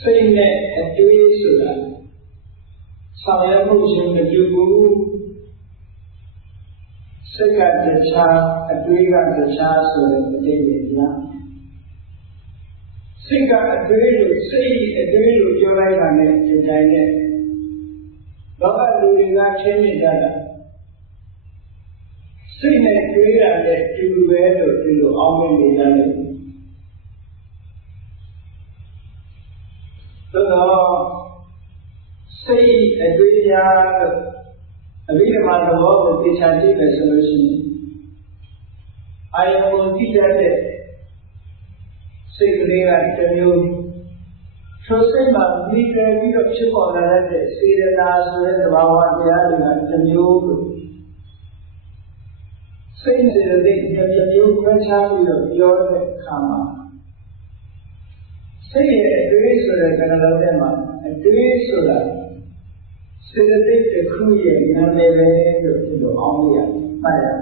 စိတ်နဲ့အတွေးဆိုတာဆောင်ရွက်မှုချင်းမတူဘူးစိတ်ကတခြားအတွေးကတခြားဆိုတဲ့အတိတ်ပဲညာစိတ်ကအတွေးလို့စိတ်အတွေးလို့ပြောလိုက်တာနဲ့ဒီတိုင်းနဲ့လောကလူတွေကချင်းမြင်ကြတာစိတ်နဲ့တွေးတာနဲ့တူပဲလို့ဒီလိုအောင်းမနေကြတယ် သို့တော့စိတ်အတွေးရလို့အဘိဓမ္မာသဘောကိုသိချာကြည့်မယ်ဆိုလို့ရှိရင်အာယုံကိုသိတတ်တဲ့စိတ်ကလေးကတစ်မျိုးထိုစိတ်မှာမိတယ်ပြီးတော့ဖြစ်ပေါ်လာတဲ့စေတနာဆိုတဲ့သဘာဝတရားတွေကတစ်မျိုးလို့စိတ်စေတသိက်တစ်မျိုးခွဲခြားပြီးတော့ပြောတဲ့အခါမှာ စိတ်ရဲ့အတွေးဆိုတဲ့ကဏ္ဍလုံးထဲမှာအတွေးဆိုတာစေတသိက်တစ်ခုရဲ့နာမည်ပဲလို့ဒီလိုအောင်ရမှတ်ရတယ်